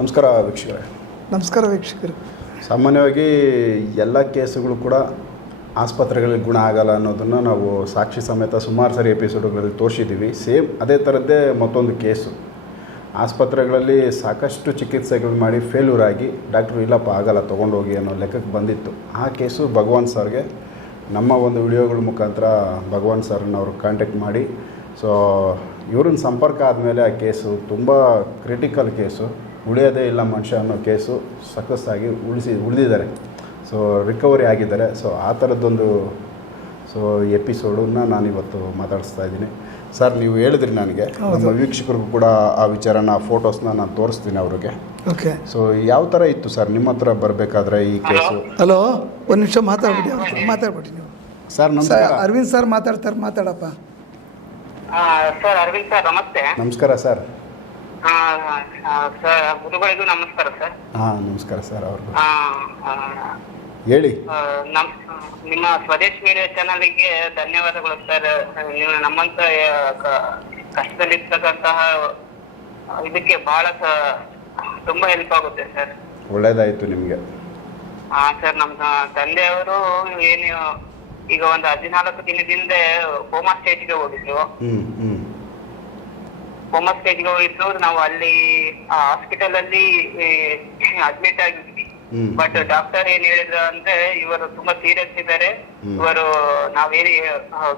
ನಮಸ್ಕಾರ ವೀಕ್ಷಕರೇ. ನಮಸ್ಕಾರ ವೀಕ್ಷಕರು. ಸಾಮಾನ್ಯವಾಗಿ ಎಲ್ಲ ಕೇಸುಗಳು ಕೂಡ ಆಸ್ಪತ್ರೆಗಳಲ್ಲಿ ಗುಣ ಆಗಲ್ಲ ಅನ್ನೋದನ್ನು ನಾವು ಸಾಕ್ಷಿ ಸಮೇತ ಸುಮಾರು ಸರಿ ಎಪಿಸೋಡ್ಗಳಲ್ಲಿ ತೋರಿಸಿದ್ದೀವಿ. ಸೇಮ್ ಅದೇ ಥರದ್ದೇ ಮತ್ತೊಂದು ಕೇಸು. ಆಸ್ಪತ್ರೆಗಳಲ್ಲಿ ಸಾಕಷ್ಟು ಚಿಕಿತ್ಸೆಗಳು ಮಾಡಿ ಫೇಲ್ಯೂರ್ ಆಗಿ ಡಾಕ್ಟ್ರು ಇಲ್ಲಪ್ಪ ಆಗಲ್ಲ ತೊಗೊಂಡೋಗಿ ಅನ್ನೋ ಲೆಕ್ಕಕ್ಕೆ ಬಂದಿತ್ತು. ಆ ಕೇಸು ಭಗವಾನ್ ಸರ್ಗೆ ನಮ್ಮ ಒಂದು ವಿಡಿಯೋಗಳ ಮುಖಾಂತರ ಭಗವಾನ್ ಸರ್ನ ಅವರು ಕಾಂಟ್ಯಾಕ್ಟ್ ಮಾಡಿ. ಸೊ ಇವ್ರನ್ನ ಸಂಪರ್ಕ ಆದಮೇಲೆ ಆ ಕೇಸು ತುಂಬ ಕ್ರಿಟಿಕಲ್ ಕೇಸು. ಉಳಿಯೋದೇ ಇಲ್ಲ ಮನುಷ್ಯ ಅನ್ನೋ ಕೇಸು ಸಕ್ಸಸ್ ಆಗಿ ಉಳಿಸಿ ಉಳಿದಿದ್ದಾರೆ. ಸೊ ರಿಕವರಿ ಆಗಿದ್ದಾರೆ. ಸೊ ಆ ಥರದ್ದೊಂದು ಸೊ ಎಪಿಸೋಡನ್ನ ನಾನಿವತ್ತು ಮಾತಾಡಿಸ್ತಾ ಇದ್ದೀನಿ. ಸರ್ ನೀವು ಹೇಳಿದ್ರಿ ನನಗೆ ನಮ್ಮ ವೀಕ್ಷಕರಿಗೂ ಕೂಡ ಆ ವಿಚಾರನ ಫೋಟೋಸ್ನ ನಾನು ತೋರಿಸ್ತೀನಿ ಅವ್ರಿಗೆ. ಓಕೆ. ಸೊ ಯಾವ ಥರ ಇತ್ತು ಸರ್ ನಿಮ್ಮ ಹತ್ರ ಬರಬೇಕಾದ್ರೆ ಈ ಕೇಸು? ಹಲೋ ಒಂದು ನಿಮಿಷ ಮಾತಾಡ್ಬಿಡಿ ಮಾತಾಡ್ಬಿಡಿ ನೀವು. ಸರ್ ನಮಸ್ಕಾರ. ಅರವಿಂದ್ ಸರ್ ಮಾತಾಡ್ತಾರೆ ಮಾತಾಡಪ್ಪ. ಆ, ಸರ್ ಅರವಿಂದ್ ಸರ್ ನಮಸ್ತೆ. ನಮಸ್ಕಾರ ಸರ್ ಗುರುಗಳಿಗೂ ನಮಸ್ಕಾರ ಸರ್. ಹಾಂ ನಮಸ್ಕಾರ ಸರ್ ಅವ್ರಿಗೂ ಹೇಳಿ. ನಮ್ ನಿಮ್ಮ ಸ್ವದೇಶ್ ಮೀಡಿಯಾ ಚಾನಲ್ಗೆ ಧನ್ಯವಾದಗಳು ಸರ್. ನೀವು ನಮ್ಮಂತ ಕಷ್ಟದಲ್ಲಿರ್ತಕ್ಕಂತಹ ಇದಕ್ಕೆ ಬಹಳ ತುಂಬಾ ಹೆಲ್ಪ್ ಆಗುತ್ತೆ ಸರ್. ಒಳ್ಳೇದಾಯ್ತು ನಿಮ್ಗೆ. ಹಾ ಸರ್ ನಮ್ಮ ತಂದೆಯವರು ಏನು ಈಗ ಒಂದು ಹದಿನಾಲ್ಕು ದಿನದಿಂದ ಕೋಮಾ ಸ್ಟೇಜ್ಗೆ ಹೋಗಿದ್ರು. ಹ್ಞೂ ಗೆ ಸ್ಟೇಜ್ಗೆ ಹೋಗಿದ್ರು ನಾವು ಅಲ್ಲಿ ಆ ಹಾಸ್ಪಿಟಲ್ ಅಲ್ಲಿ ಅಡ್ಮಿಟ್ ಆಗಿದ್ವಿ. ಬಟ್ ಡಾಕ್ಟರ್ ಏನ್ ಹೇಳಿದ್ರು ಅಂದ್ರೆ ಇವರು ತುಂಬಾ ಸೀರಿಯಸ್ ಇದ್ದಾರೆ. ಇವರು ನಾವೇನು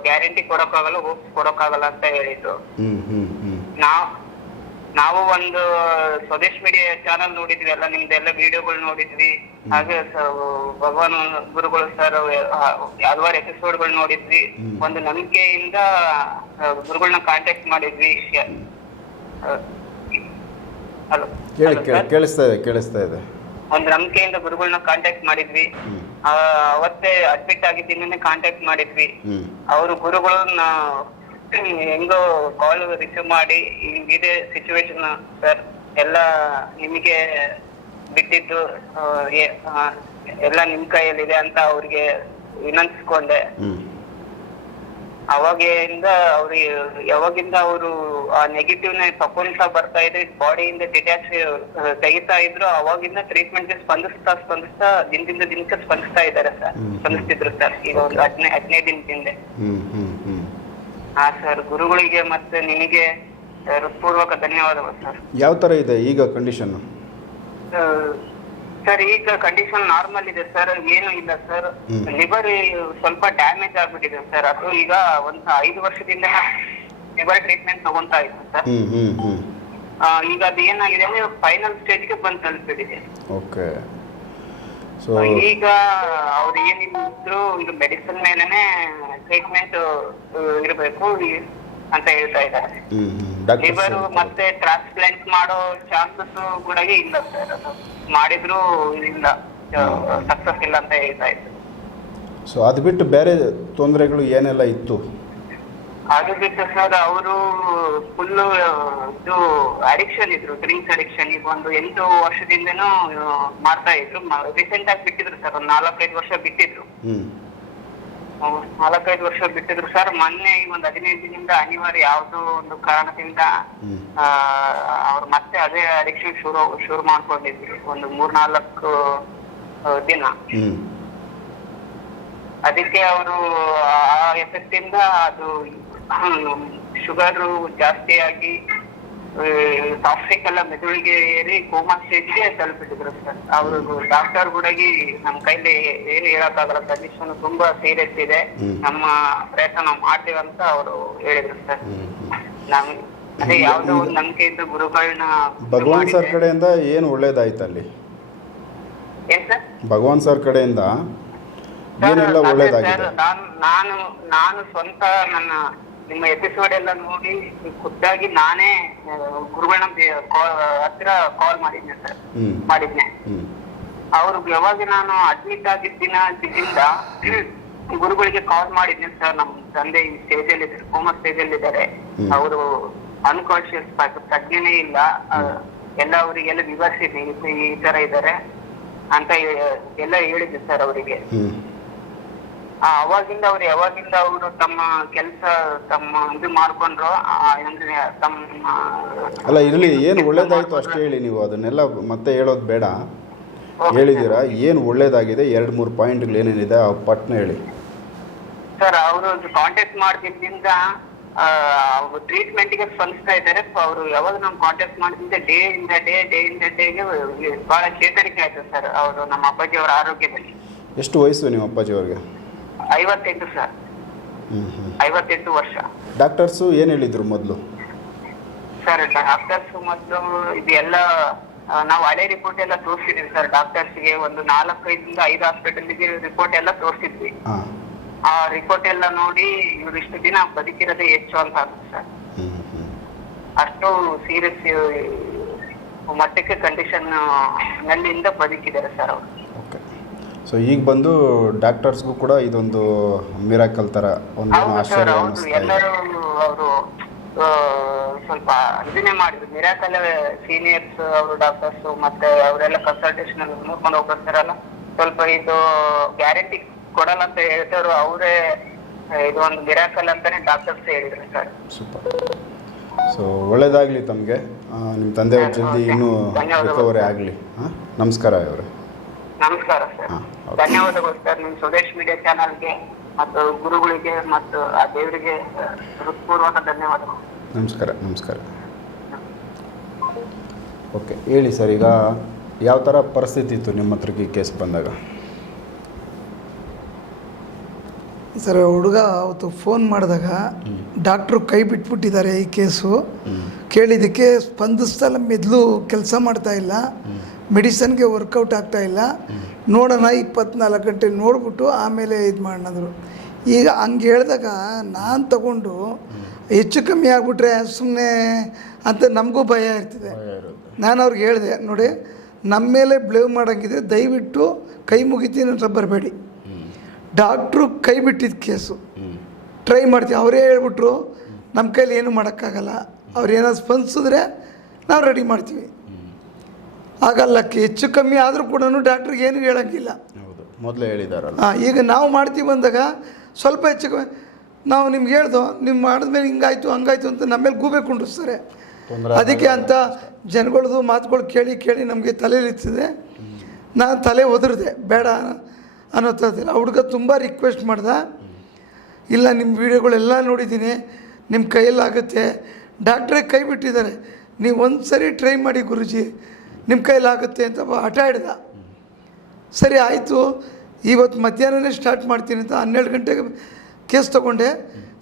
ಗ್ಯಾರಂಟಿ ಕೊಡಕ್ಕಾಗಲ್ಲ ಹೋಪ್ಸ್ ಕೊಡಕ್ಕಾಗಲ್ಲ ಅಂತ ಹೇಳಿದ್ರು. ನಾವ್ ನಾವು ಒಂದು ಸ್ವದೇಶ್ ಮೀಡಿಯಾ ಚಾನಲ್ ನೋಡಿದ್ವಿ ಎಲ್ಲ ನಿಮ್ದೆಲ್ಲ ವಿಡಿಯೋಗಳು ನೋಡಿದ್ವಿ. ಹಾಗೆ ಭಗವಾನ್ ಗುರುಗಳು ಸರ್ ಹಲವಾರು ಎಪಿಸೋಡ್ಗಳು ನೋಡಿದ್ವಿ. ಒಂದು ನಂಬಿಕೆಯಿಂದ ಗುರುಗಳನ್ನ ಕಾಂಟ್ಯಾಕ್ಟ್ ಮಾಡಿದ್ವಿ. ಕೇಳಿ ಕೇಳಿ ಕೇಳಿಸ್ತಾ ಇದೆ ಕೇಳಿಸ್ತಾ ಇದೆ. ಒಂದು ನಂಬಿಕೆಯಿಂದ ಗುರುಗಳನ್ನ ಕಾಂಟ್ಯಾಕ್ಟ್ ಮಾಡಿದ್ವಿ. ಅವತ್ತೇ ಅಡ್ಮಿಟ್ ಆಗಿದ್ದೀನಿ ಕಾಂಟ್ಯಾಕ್ಟ್ ಮಾಡಿದ್ವಿ. ಅವರು ಗುರುಗಳನ್ನ ಹೆಂಗೋ ಕಾಲ್ ರಿಸೀವ್ ಮಾಡಿ ಹಿಂಗಿದೆ ಸಿಚುವೇಶನ್ ಸರ್ ಎಲ್ಲ ನಿಮಗೆ ಬಿಟ್ಟಿದ್ದು ಎಲ್ಲ ನಿಮ್ ಕೈಯಲ್ಲಿದೆ ಅಂತ ಅವ್ರಿಗೆ ವಿನಂತಿಸ್ಕೊಂಡೆ. ಅವಾಗಿಂದ ಅವ್ರು ಯಾವಾಗಿಂದ ಅವರು ಆ ನೆಗೆಟಿವ್ನ ತಕೊಂತ ಬರ್ತಾ ಇದ್ರೆ ಬಾಡಿಯಿಂದ ಡಿಟ್ಯಾಚ್ ತೆಗಿತಾ ಇದ್ರು ಅವಾಗಿಂದ ಟ್ರೀಟ್ಮೆಂಟ್ ಸ್ಪಂದಿಸ್ತಾ ಸ್ಪಂದಿಸ್ತಾ ದಿನದಿಂದ ದಿನಕ್ಕೆ ಸ್ಪಂದಿಸ್ತಾ ಇದ್ದಾರೆ ಸರ್. ಸ್ಪಂದಿಸ್ತಿದ್ರು ಸರ್. ಈಗ ಒಂದು ಹದಿನೈದು ಹದಿನೈದು ದಿನದಿಂದ ಹಾ ಸರ್ ಗುರುಗಳಿಗೆ ಮತ್ತೆ ನಿಮಗೆ ಹೃತ್ಪೂರ್ವಕ ಧನ್ಯವಾದಗಳು ಸರ್. ಯಾವ ತರ ಇದೆ ಈಗ ಕಂಡೀಷನ್ನು ಸರ್ ಈಗ ಕಂಡೀಷನ್ ನಾರ್ಮಲ್ ಇದೆ ಸರ್ ಏನು ಇಲ್ಲ ಸರ್. ಹ್ಮ್. ಲಿವರ್ ಸ್ವಲ್ಪ ಡ್ಯಾಮೇಜ್ ಆಗ್ಬಿಟ್ಟಿದೆ ಸರ್. ಅದು ಈಗ ಒಂದು ಐದು ವರ್ಷದಿಂದ ಲಿವರ್ ಟ್ರೀಟ್ಮೆಂಟ್ ತಗೊಂತಾ ಇದ್ದೆ ಸರ್. ಆ, ಈಗ ಅದು ಏನಾಗಿದೆ ಅಂದ್ರೆ ಫೈನಲ್ ಸ್ಟೇಜ್ಗೆ ಬಂದು ತಲುಪಿದೆ ಓಕೆ. ಸೊ ಈಗ ಅವ್ರು ಏನಿದ್ರು ಈಗ ಮೆಡಿಸಿನ್ ಮೇಲೆನೆ ಟ್ರೀಟ್ಮೆಂಟ್ ಇರಬೇಕು ಅಂತ ಹೇಳ್ತಾ ಇದ್ದಾರೆ. ಡಾಕ್ಟರ್ ಲಿವರ್ ಮತ್ತೆ ಟ್ರಾನ್ಸ್ಪ್ಲಾಂಟ್ ಮಾಡೋ ಚಾನ್ಸಸ್ ಕೂಡ ಇಲ್ಲ ಸರ್ ಅದು. ಮಾಡಿದ್ರು ಇಲ್ಲ ಸಕ್ಸಸ್ ಇಲ್ಲ ಅಂತ ಹೇಳ್ತಾ ಇದ್ರು. ಸೊ ಅದು ಬಿಟ್ಟು ಬೇರೆ ತೊಂದರೆಗಳು ಏನೆಲ್ಲ ಇತ್ತು? ಅದು ಬಿಟ್ಟು ಸರ್ ಅವರು ಫುಲ್ ಇದು ಅಡಿಕ್ಷನ್ ಇದ್ರು ಡ್ರಿಂಕ್ಸ್ ಅಡಿಕ್ಷನ್ ಈಗ ಒಂದು ಎಂಟು ವರ್ಷದಿಂದನೂ ಮಾಡ್ತಾ ಇದ್ರು. ರೀಸೆಂಟ್ ಆಗಿ ಬಿಟ್ಟಿದ್ರು ಸರ್ ಒಂದು ನಾಲ್ಕೈದು ವರ್ಷ ಬಿಟ್ಟಿದ್ರು. ನಾಲ್ಕೈದು ವರ್ಷ ಬಿಟ್ಟಿದ್ರು ಸರ್. ಮೊನ್ನೆ ಈ ಒಂದು ಹದಿನೈದು ದಿನದಿಂದ ಅನಿವಾರ್ಯ ಯಾವುದೋ ಒಂದು ಕಾರಣದಿಂದ ಆ, ಅವ್ರು ಮತ್ತೆ ಅದೇ ಅಡಿಕ್ಷನ್ ಶುರು ಶುರು ಮಾಡ್ಕೊಂಡಿದ್ರು. ಒಂದು ಮೂರ್ನಾಲ್ಕು ದಿನ. ಅದಿಕ್ಕೆ ಅದಕ್ಕೆ ಅವರು ಆ ಎಫೆಕ್ಟ್ ಇಂದ ಅದು ಶುಗರ್ ಜಾಸ್ತಿ ಆಗಿ ಎಲ್ಲ ಮೆದುಳಿಗೆ ಏರಿ ಕೋಮಾ ಸ್ಟೇಜ್ಗೆ ತಲುಪಿದ್ರು ಸರ್. ಅವರು ಡಾಕ್ಟರ್ ಗುಡಗಿ ನಮ್ಮ ಕೈಲಿ ಏನು ಹೇಳಕ್ಕಾಗಲ್ಲ ಕಂಡೀಷನ್ ತುಂಬಾ ಸೀರಿಯಸ್ ಇದೆ. ನಮ್ಮ ಪ್ರಯತ್ನ ನಾವು ಮಾಡ್ತೀವಿ ಅಂತ ಅವರು ಹೇಳಿದ್ರು ಸರ್. ನಾನು ನಮ್ ಅದೇ ಯಾವ್ದೋ ಒಂದು ನಂಬಿಕೆಯಿಂದ ಗುರುಗಳನ್ನ ಭಗವಾನ್ ಸರ್ ಕಡೆಯಿಂದ ಏನು ಒಳ್ಳೇದಾಯ್ತು ಅಲ್ಲಿ? ಏನ್ ಸರ್? ಭಗವಾನ್ ಸರ್ ಕಡೆಯಿಂದ ಏನೆಲ್ಲ ಒಳ್ಳೇದಾಗಿದೆ? ನಾನು ನಾನು ಸ್ವಂತ ನನ್ನ ನಿಮ್ಮ ಎಪಿಸೋಡ್ ಎಲ್ಲ ನೋಡಿ ಖುದ್ದಾಗಿ ನಾನೇ call- ಹತ್ರ ಕಾಲ್ ಮಾಡಿದ್ನೆ ಸರ್ ಮಾಡಿದ್ನೆ. ಅವ್ರು ಯಾವಾಗ ನಾನು ಅಡ್ಮಿಟ್ ಆಗಿದ್ದ ದಿನದಿಂದ ಗುರುಗಳಿಗೆ ಕಾಲ್ ಮಾಡಿದ್ನೆ ಸರ್ ನಮ್ಮ ತಂದೆ ಈ ಸ್ಟೇಜ್ ಅಲ್ಲಿ ಇದ್ದಾರೆ ಕೋಮಾ ಸ್ಟೇಜ್ ಅಲ್ಲಿ ಇದ್ದಾರೆ. ಅವ್ರು ಅನ್ಕಾನ್ಶಿಯಸ್ ಪ್ರಜ್ಞೆನೇ ಇಲ್ಲ. ಎಲ್ಲ ಅವರಿಗೆಲ್ಲ ವಿವರಿಸಿದ್ವಿ ಈ- ತರ ಇದ್ದಾರೆ ಅಂತ ಎಲ್ಲ ಹೇಳಿದ್ದೆ ಸರ್ ಅವರಿಗೆ. ಆ, ಅವಾಗಿಂದ ಅವ್ರು ಯಾವಾಗಿಂದ ಅವರು ತಮ್ಮ ಕೆಲಸ ತಮ್ಮ ಇದು ಮಾಡ್ಕೊಂಡ್ರು ಆ, ಅಂದ್ರೆ ತಮ್ಮ ಅಲ್ಲ ಇರಲಿ ಏನು ಒಳ್ಳೇದಾಯಿತು ಅಷ್ಟೇ ಹೇಳಿ ನೀವು. ಅದನ್ನೆಲ್ಲ ಮತ್ತೆ ಹೇಳೋದು ಬೇಡ. Okay, ಹೇಳಿದ್ದೀರಾ ಏನು ಒಳ್ಳೇದಾಗಿದೆ? ಎರಡು ಮೂರು ಪಾಯಿಂಟ್ಗಳು ಏನೇನಿದೆ? ಆ ಪಟ್ನ ಹೇಳಿ. ಸರ್ ಅವರು ಕಾಂಟ್ಯಾಕ್ಟ್ ಮಾಡ್ತಿದ್ದಿಂದ ಟ್ರೀಟ್ಮೆಂಟ್ಗೆ ಸ್ಪಂದಿಸ್ತಾ ಇದ್ದಾರೆ. ಅವರು ಯಾವಾಗ ನಾವು ಕಾಂಟ್ಯಾಕ್ಟ್ ಮಾಡಿದ್ರಿಂದ ಡೇ ಇಂದ ಡೇ ಡೇ ಇಂದ ಡೇಗೆ ಬಹಳ ಚೇತರಿಕೆ ಆಯ್ತು ಸರ್ ಅವರು ನಮ್ಮ ಅಪ್ಪಾಜಿ ಅವರ ಆರೋಗ್ಯದಲ್ಲಿ. ಎಷ್ಟು ವಯಸ್ಸು ನಿಮ್ಮ ಅಪ್ಪಾಜಿ ಅವ್ರಿಗೆ? ಐವತ್ತೆಂಟು ಸರ್. ಐವತ್ತೆಂಟು ವರ್ಷ. ಡಾಕ್ಟರ್ಸು ಏನು ಹೇಳಿದರು ಮೊದಲು? ಸರ್ ಡಾಕ್ಟರ್ಸ್ ಮತ್ತು ಇದೆಲ್ಲ ನಾವು ಹಳೆ ರಿಪೋರ್ಟ್ ಎಲ್ಲ ತೋರಿಸಿದ್ವಿ ಸರ್. ಡಾಕ್ಟರ್ಸ್ಗೆ ಒಂದು ನಾಲ್ಕೈದಿಂದ ಐದು ಹಾಸ್ಪಿಟಲ್ಗೆ ರಿಪೋರ್ಟ್ ಎಲ್ಲ ತೋರಿಸಿದ್ವಿ. ಆ ರಿಪೋರ್ಟ್ ಎಲ್ಲ ನೋಡಿ ಇವ್ರು ಇಷ್ಟು ದಿನ ಬದುಕಿರೋದೇ ಹೆಚ್ಚು ಅಂತ ಆಗುತ್ತೆ ಸರ್. ಅಷ್ಟು ಸೀರಿಯಸ್ ಮಟ್ಟಕ್ಕೆ ಕಂಡೀಷನ್ ನಲ್ಲಿಂದ ಬದುಕಿದ್ದಾರೆ ಸರ್ ಅವರು. ಸೊ ಈಗ ಬಂದು ಡಾಕ್ಟರ್ಸ್ಗೂ ಕೂಡ ಇದೊಂದು ಮಿರಾಕಲ್ ತರ ಒಂದು ಆಶ್ಚರ್ಯ ಇದೆ. ಎಲ್ಲರೂ ಅವರು ಸ್ವಲ್ಪ ಇದನ್ನೇ ಮಾಡಿದ್ರು. ಮಿರಾಕಲ್ ಸೀನಿಯರ್ಸ್ ಅವರು ಡಾಕ್ಟರ್ಸ್ ಮತ್ತೆ ಅವರೆಲ್ಲ ಕನ್ಸಲ್ಟೇಷನ್ ಅಲ್ಲಿ ನೋಡ್ಕೊಂಡು ಹೋಗ್ತಾರಲ್ಲ ಸ್ವಲ್ಪ ಇದು ಗ್ಯಾರಂಟಿ ಕೊಡಲ್ಲ ಅಂತ ಹೇಳ್ತಾರೋ ಅವರೇ ಇದು ಒಂದು ಮಿರಾಕಲ್ ಅಂತಾನೆ ಡಾಕ್ಟರ್ಸ್ ಹೇಳಿದ್ರು ಸರ್ ಸೂಪರ್ ಸೊ ಒಳ್ಳೇದಾಗಲಿ ತಮಗೆ. ನಿಮ್ಮ ತಂದೆ ಅವ್ರ ಜಲ್ದಿ ಇನ್ನೂ. ರಿಕವರಿ ಆಗಲಿ. ಹಾಂ? ನಮಸ್ಕಾರ ಇವರೇ ನಮಸ್ಕಾರ ಸರ್. ಧನ್ಯವಾದಗಳು ಸರ್ ನಿಮ್ ಸ್ವದೇಶ್ ಮೀಡಿಯಾ ಚಾನಲ್ಗೆ ಮತ್ತು ಗುರುಗಳಿಗೆ ಮತ್ತು ಆ ದೇವರಿಗೆ ಹೃತ್ಪೂರ್ವಕ ಧನ್ಯವಾದಗಳು. ನಮಸ್ಕಾರ ನಮಸ್ಕಾರ. ಓಕೆ ಹೇಳಿ ಸರ್ ಈಗ ಯಾವ ಥರ ಪರಿಸ್ಥಿತಿ ಇತ್ತು ನಿಮ್ಮ ಹತ್ರಕ್ಕೆ ಈ ಕೇಸ್ ಬಂದಾಗ? ಸರ್ ಹುಡುಗ ಅವತ್ತು ಫೋನ್ ಮಾಡಿದಾಗ ಡಾಕ್ಟ್ರು ಕೈ ಬಿಟ್ಬಿಟ್ಟಿದ್ದಾರೆ ಈ ಕೇಸು. ಕೇಳಿದ್ದಕ್ಕೆ ಸ್ಪಂದಿಸ್ತಲ್ಲ ಮೆದ್ಲು ಕೆಲಸ ಮಾಡ್ತಾ ಇಲ್ಲ. ಮೆಡಿಸನ್ಗೆ ವರ್ಕೌಟ್ ಆಗ್ತಾ ಇಲ್ಲ. ನೋಡೋಣ ಇಪ್ಪತ್ನಾಲ್ಕು ಗಂಟೆ ನೋಡ್ಬಿಟ್ಟು ಆಮೇಲೆ ಇದು ಮಾಡೋಣಂದ್ರು ಈಗ ಹಂಗೆ ಹೇಳಿದಾಗ ನಾನು ತಗೊಂಡು ಹೆಚ್ಚು ಕಮ್ಮಿ ಆಗಿಬಿಟ್ರೆ ಸುಮ್ಮನೆ ಅಂತ ನಮಗೂ ಭಯ ಇರ್ತದೆ. ನಾನು ಅವ್ರಿಗೆ ಹೇಳಿದೆ ನೋಡಿ ನಮ್ಮ ಮೇಲೆ ಬ್ಲೇವ್ ಮಾಡೋಂಗಿದ್ರೆ ದಯವಿಟ್ಟು ಕೈ ಮುಗಿತೀನಿ ಅಂತ ಬರಬೇಡಿ. ಡಾಕ್ಟ್ರು ಕೈ ಬಿಟ್ಟಿದ್ದ ಕೇಸು. ಟ್ರೈ ಮಾಡ್ತೀವಿ. ಅವರೇ ಹೇಳ್ಬಿಟ್ರು ನಮ್ಮ ಕೈಲಿ ಏನು ಮಾಡೋಕ್ಕಾಗಲ್ಲ. ಅವ್ರು ಏನಾದ್ರು ಸ್ಪಂದಿಸಿದ್ರೆ ನಾವು ರೆಡಿ ಮಾಡ್ತೀವಿ. ಆಗಲ್ಲ ಕೆ- ಹೆಚ್ಚು ಕಮ್ಮಿ ಆದರೂ ಕೂಡ ಡಾಕ್ಟ್ರಿಗೆ ಏನು ಹೇಳೋಂಗಿಲ್ಲ ಹೌದು ಮೊದಲೇ ಹೇಳಿದಾರಲ್ಲ. ಹಾಂ ಈಗ ನಾವು ಮಾಡ್ತೀವಿ ಬಂದಾಗ ಸ್ವಲ್ಪ ಹೆಚ್ಚು ಕಮ್ಮಿ ನಾವು ನಿಮ್ಗೆ ಹೇಳ್ದೋ ನಿಮ್ಮ ಮಾಡಿದ್ಮೇಲೆ ಹಿಂಗಾಯ್ತು ಹಂಗಾಯ್ತು ಅಂತ ನಮ್ಮ ಮೇಲೆ ಗೂಬೆ ಕುಂಡಿಸ್ತಾರೆ ಅದಕ್ಕೆ ಅಂತ ಜನಗಳದು ಮಾತುಗಳು ಕೇಳಿ ಕೇಳಿ ನಮಗೆ ತಲೆಯಲ್ಲಿತ್ತಿದೆ ನಾನು ತಲೆ ಒದರಿದೆ ಬೇಡ ಅನ್ನೋ ಥರದಿಲ್ಲ ಆ ಹುಡುಗ ತುಂಬ ರಿಕ್ವೆಸ್ಟ್ ಮಾಡ್ದ. ಇಲ್ಲ ನಿಮ್ಮ ವೀಡಿಯೋಗಳೆಲ್ಲ ನೋಡಿದ್ದೀನಿ ನಿಮ್ಮ ಕೈಯಲ್ಲಾಗುತ್ತೆ. ಡಾಕ್ಟ್ರೇ ಕೈ ಬಿಟ್ಟಿದ್ದಾರೆ. ನೀವು ಒಂದು ಸರಿ ಟ್ರೈ ಮಾಡಿ ಗುರುಜಿ. ನಿಮ್ಮ ಕೈಲಾಗುತ್ತೆ ಅಂತ ಹಠ ಹಿಡ್ದ. ಸರಿ, ಆಯಿತು. ಇವತ್ತು ಮಧ್ಯಾಹ್ನನೇ ಸ್ಟಾರ್ಟ್ ಮಾಡ್ತೀನಿ ಅಂತ ಹನ್ನೆರಡು ಗಂಟೆಗೆ ಕೇಸ್ ತೊಗೊಂಡೆ.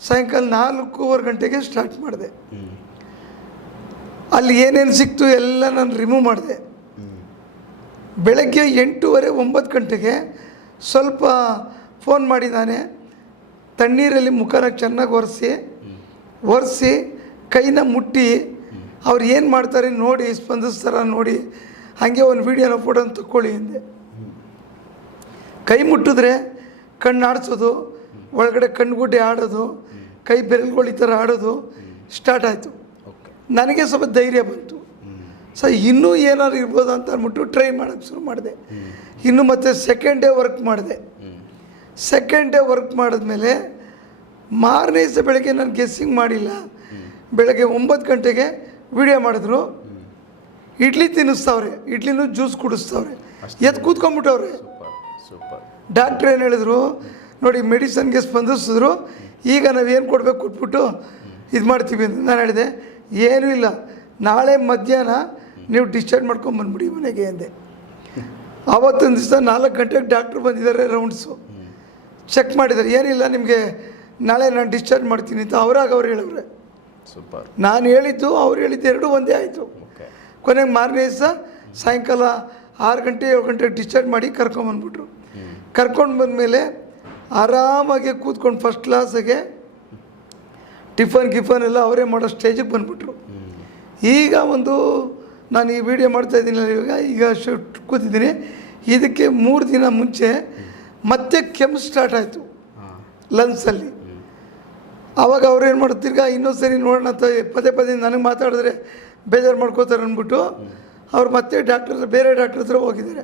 ಸಾಯಂಕಾಲ ನಾಲ್ಕೂವರೆ ಗಂಟೆಗೆ ಸ್ಟಾರ್ಟ್ ಮಾಡಿದೆ. ಅಲ್ಲಿ ಏನೇನು ಸಿಕ್ತು ಎಲ್ಲ ನಾನು ರಿಮೂವ್ ಮಾಡಿದೆ. ಬೆಳಗ್ಗೆ ಎಂಟೂವರೆ ಒಂಬತ್ತು ಗಂಟೆಗೆ ಸ್ವಲ್ಪ ಫೋನ್ ಮಾಡಿದ್ದಾನೆ ತಣ್ಣೀರಲ್ಲಿ ಮುಖನ ಚೆನ್ನಾಗಿ ಒರೆಸಿ ಒರೆಸಿ ಕೈನ ಮುಟ್ಟಿ ಅವ್ರು ಏನು ಮಾಡ್ತಾರೆ ನೋಡಿ ಸ್ಪಂದಿಸ್ತಾರ ನೋಡಿ ಹಾಗೆ ಒಂದು ವೀಡಿಯೋನ ಫೋಟೋನ ತಕ್ಕೊಳ್ಳಿ ಹಿಂದೆ. ಕೈ ಮುಟ್ಟಿದ್ರೆ ಕಣ್ಣು ಆಡಿಸೋದು ಒಳಗಡೆ ಕಣ್ಗುಡ್ಡೆ ಆಡೋದು ಕೈ ಬೆರಳುಗಳು ಈ ಥರ ಆಡೋದು ಸ್ಟಾರ್ಟ್ ಆಯಿತು. ನನಗೆ ಸ್ವಲ್ಪ ಧೈರ್ಯ ಬಂತು. ಸೊ ಇನ್ನೂ ಏನಾದ್ರು ಇರ್ಬೋದು ಅಂತ ಅಂದ್ಬಿಟ್ಟು ಟ್ರೈ ಮಾಡೋಕ್ಕೆ ಶುರು ಮಾಡಿದೆ. ಇನ್ನು ಮತ್ತೆ ಸೆಕೆಂಡ್ ಡೇ ವರ್ಕ್ ಮಾಡಿದೆ. ಸೆಕೆಂಡ್ ಡೇ ವರ್ಕ್ ಮಾಡಿದ್ಮೇಲೆ ಮಾರನೇ ದಿವಸ ಬೆಳಗ್ಗೆ ನಾನು ಗೆಸ್ಸಿಂಗ್ ಮಾಡಿಲ್ಲ. ಬೆಳಗ್ಗೆ ಒಂಬತ್ತು ಗಂಟೆಗೆ ವಿಡಿಯೋ ಮಾಡಿದ್ರು. ಇಡ್ಲಿ ತಿನ್ನಿಸ್ತಾವ್ರೆ. ಇಡ್ಲಿನೂ ಜ್ಯೂಸ್ ಕುಡಿಸ್ತಾವ್ರೆ. ಎದ್ದು ಕೂತ್ಕೊಂಡ್ಬಿಟ್ಟವ್ರೆ. ಡಾಕ್ಟ್ರ್ ಏನು ಹೇಳಿದ್ರು? ನೋಡಿ ಮೆಡಿಸನ್ಗೆ ಸ್ಪಂದಿಸಿದ್ರು. ಈಗ ನಾವೇನು ಕೊಡಬೇಕು ಕೊಟ್ಬಿಟ್ಟು ಇದು ಮಾಡ್ತೀವಿ ಅಂತ ನಾನು ಹೇಳಿದೆ. ಏನೂ ಇಲ್ಲ. ನಾಳೆ ಮಧ್ಯಾಹ್ನ ನೀವು ಡಿಸ್ಚಾರ್ಜ್ ಮಾಡ್ಕೊಂಡು ಬಂದ್ಬಿಡಿ ಮನೆಗೆ ಅಂದೆ. ಆವತ್ತೊಂದು ದಿವಸ ನಾಲ್ಕು ಗಂಟೆಗೆ ಡಾಕ್ಟ್ರ್ ಬಂದಿದ್ದಾರೆ ರೌಂಡ್ಸು ಚೆಕ್ ಮಾಡಿದ್ದಾರೆ. ಏನಿಲ್ಲ ನಿಮಗೆ ನಾಳೆ ನಾನು ಡಿಸ್ಚಾರ್ಜ್ ಮಾಡ್ತೀನಿ ಅಂತ ಅವರಾಗ ಅವ್ರು ಹೇಳಿದ್ರೆ ಸೂಪರ್ ನಾನು ಹೇಳಿದ್ದು ಅವ್ರು ಹೇಳಿದ್ದು ಎರಡೂ ಒಂದೇ ಆಯಿತು. ಕೊನೆಗೆ ಮಾರನೇ ದಿವಸ ಸಾಯಂಕಾಲ ಆರು ಗಂಟೆ ಏಳು ಗಂಟೆ ಡಿಸ್ಚಾರ್ಜ್ ಮಾಡಿ ಕರ್ಕೊಂಬಂದ್ಬಿಟ್ರು ಕರ್ಕೊಂಡು ಬಂದಮೇಲೆ ಆರಾಮಾಗಿ ಕೂತ್ಕೊಂಡು ಫಸ್ಟ್ ಕ್ಲಾಸಿಗೆ ಟಿಫನ್ ಗಿಫನ್ ಎಲ್ಲ ಅವರೇ ಮಾಡೋ ಸ್ಟೇಜಿಗೆ ಬಂದ್ಬಿಟ್ರು. ಈಗ ಒಂದು ನಾನು ಈ ವಿಡಿಯೋ ಮಾಡ್ತಾ ಇದ್ದೀನಲ್ಲ ಇವಾಗ ಈಗ ಶೂಟ್ ಕೂತಿದ್ದೀನಿ. ಇದಕ್ಕೆ ಮೂರು ದಿನ ಮುಂಚೆ ಮತ್ತೆ ಕೆಮ್ಮು ಸ್ಟಾರ್ಟ್ ಆಯಿತು. ಲಂಗ್ಸಲ್ಲಿ ಆವಾಗ ಅವ್ರು ಏನು ತಿರ್ಗಾ ಇನ್ನೊಂದು ಸರಿ ನೋಡೋಣ ಅಂತ ಪದೇ ಪದೇ ನನಗೆ ಮಾತಾಡಿದ್ರೆ ಬೇಜಾರು ಮಾಡ್ಕೋತಾರೆ ಅಂದ್ಬಿಟ್ಟು ಅವ್ರು ಮತ್ತೆ ಡಾಕ್ಟರ್ ಬೇರೆ ಡಾಕ್ಟರ್ ಹತ್ರ ಹೋಗಿದ್ದಾರೆ.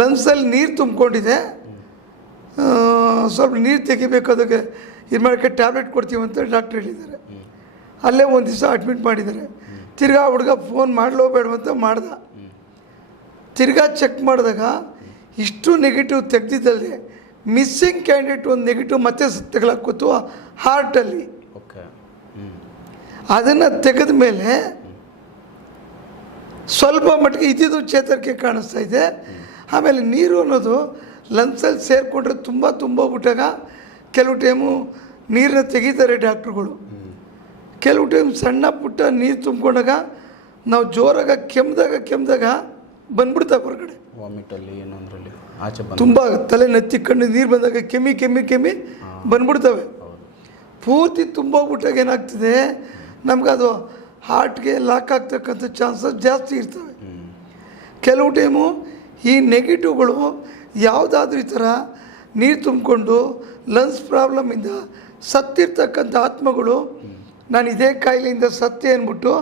ಲಂಗ್ಸಲ್ಲಿ ನೀರು ತುಂಬಿಕೊಂಡಿದೆ. ಸ್ವಲ್ಪ ನೀರು ತೆಗಿಬೇಕು ಅದಕ್ಕೆ. ಇದು ಮಾಡೋಕ್ಕೆ ಟ್ಯಾಬ್ಲೆಟ್ ಕೊಡ್ತೀವಿ ಅಂತ ಡಾಕ್ಟ್ರ್ ಹೇಳಿದ್ದಾರೆ. ಅಲ್ಲೇ ಒಂದು ದಿವಸ ಅಡ್ಮಿಟ್ ಮಾಡಿದ್ದಾರೆ. ತಿರ್ಗಾ ಹುಡುಗ ಫೋನ್ ಮಾಡಲೋ ಬೇಡವಂತ ಮಾಡ್ದ. ತಿರ್ಗಾ ಚೆಕ್ ಮಾಡಿದಾಗ ಇಷ್ಟು ನೆಗೆಟಿವ್ ತೆಗ್ದಿದ್ದಲ್ಲಿ ಮಿಸ್ಸಿಂಗ್ ಕ್ಯಾಂಡಿಡೇಟ್ ಒಂದು ನೆಗೆಟಿವ್ ಮತ್ತೆ ತೆಗ್ಲಾಕ್ ಕೂತು. ಹಾರ್ಟಲ್ಲಿ. ಓಕೆ. ಅದನ್ನು ತೆಗೆದ ಮೇಲೆ ಸ್ವಲ್ಪ ಮಟ್ಟಿಗೆ ಇದ್ದಿದ್ದು ಚೇತರಿಕೆ ಕಾಣಿಸ್ತಾ ಇದೆ. ಆಮೇಲೆ ನೀರು ಅನ್ನೋದು ಲಂಗ್ಸಲ್ಲಿ ಸೇರಿಕೊಂಡ್ರೆ ತುಂಬ ತುಂಬ ಬಿಟ್ಟಾಗ ಕೆಲವು ಟೈಮು ನೀರನ್ನ ತೆಗಿತಾರೆ ಡಾಕ್ಟ್ರುಗಳು. ಕೆಲವು ಟೈಮ್ ಸಣ್ಣ ಪುಟ್ಟ ನೀರು ತುಂಬಿಕೊಂಡಾಗ ನಾವು ಜೋರಾಗ ಕೆಮ್ಮಿದಾಗ ಕೆಮ್ಮಿದಾಗ ಬಂದ್ಬಿಡ್ತಾವೆ ಹೊರಗಡೆ. ವಾಮಿಟಲ್ಲಿ ಏನೋ ಆಚೆ ತುಂಬ ತಲೆ ನೆತ್ತಿ ಕಣ್ಣು ನೀರು ಬಂದಾಗ ಕೆಮ್ಮಿ ಕೆಮ್ಮಿ ಕೆಮ್ಮಿ ಬಂದ್ಬಿಡ್ತವೆ. ಪೂರ್ತಿ ತುಂಬೋಗ್ಬಿಟ್ಟಾಗ ಏನಾಗ್ತದೆ? ನಮ್ಗೆ ಅದು ಹಾರ್ಟ್ಗೆ ಲಾಕ್ ಆಗ್ತಕ್ಕಂಥ ಚಾನ್ಸಸ್ ಜಾಸ್ತಿ ಇರ್ತವೆ. ಕೆಲವು ಟೈಮು ಈ ನೆಗೆಟಿವ್ಗಳು ಯಾವುದಾದ್ರೂ ಈ ಥರ ನೀರು ತುಂಬಿಕೊಂಡು ಲಂಗ್ಸ್ ಪ್ರಾಬ್ಲಮಿಂದ ಸತ್ತಿರ್ತಕ್ಕಂಥ ಆತ್ಮಗಳು ನಾನು ಇದೇ ಕಾಯಿಲೆಯಿಂದ ಸತ್ತೆ ಅಂದ್ಬಿಟ್ಟು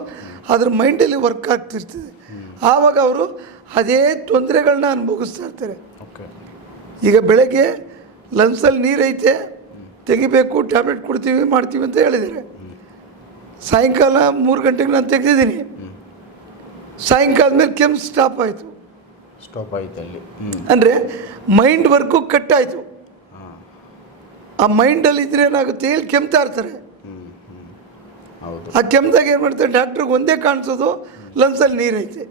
ಅದ್ರ ಮೈಂಡಲ್ಲಿ ವರ್ಕ್ ಆಗ್ತಿರ್ತದೆ. ಆವಾಗ ಅವರು ಅದೇ ತೊಂದರೆಗಳನ್ನ ಅನುಭವಿಸ್ತಾ ಇರ್ತಾರೆ. ಈಗ ಬೆಳಗ್ಗೆ ಲಂಗ್ಸಲ್ಲಿ ನೀರೈತೆ ತೆಗಿಬೇಕು ಟ್ಯಾಬ್ಲೆಟ್ ಕೊಡ್ತೀವಿ ಮಾಡ್ತೀವಿ ಅಂತ ಹೇಳಿದ್ದಾರೆ. ಸಾಯಂಕಾಲ ಮೂರು ಗಂಟೆಗೆ ನಾನು ತೆಗೆದಿದ್ದೀನಿ. ಸಾಯಂಕಾಲ ಮೇಲೆ ಕೆಮ್ಮು ಸ್ಟಾಪ್ ಆಯಿತು. ಸ್ಟಾಪ್ ಆಯಿತು ಅಲ್ಲಿ. ಅಂದರೆ ಮೈಂಡ್ ವರ್ಕು ಕಟ್ ಆಯಿತು. ಆ ಮೈಂಡಲ್ಲಿ ಇದ್ರೆ ಏನಾಗುತ್ತೆ? ಹೇಳಿ ಕೆಮ್ತಾ ಇರ್ತಾರೆ. ಆ ಕೆಮ್ದಾಗ ಏನು ಮಾಡ್ತಾರೆ? ಡಾಕ್ಟ್ರಿಗೆ ಒಂದೇ ಕಾಣಿಸೋದು ಲಂಗ್ಸಲ್ಲಿ ನೀರೈತೆ.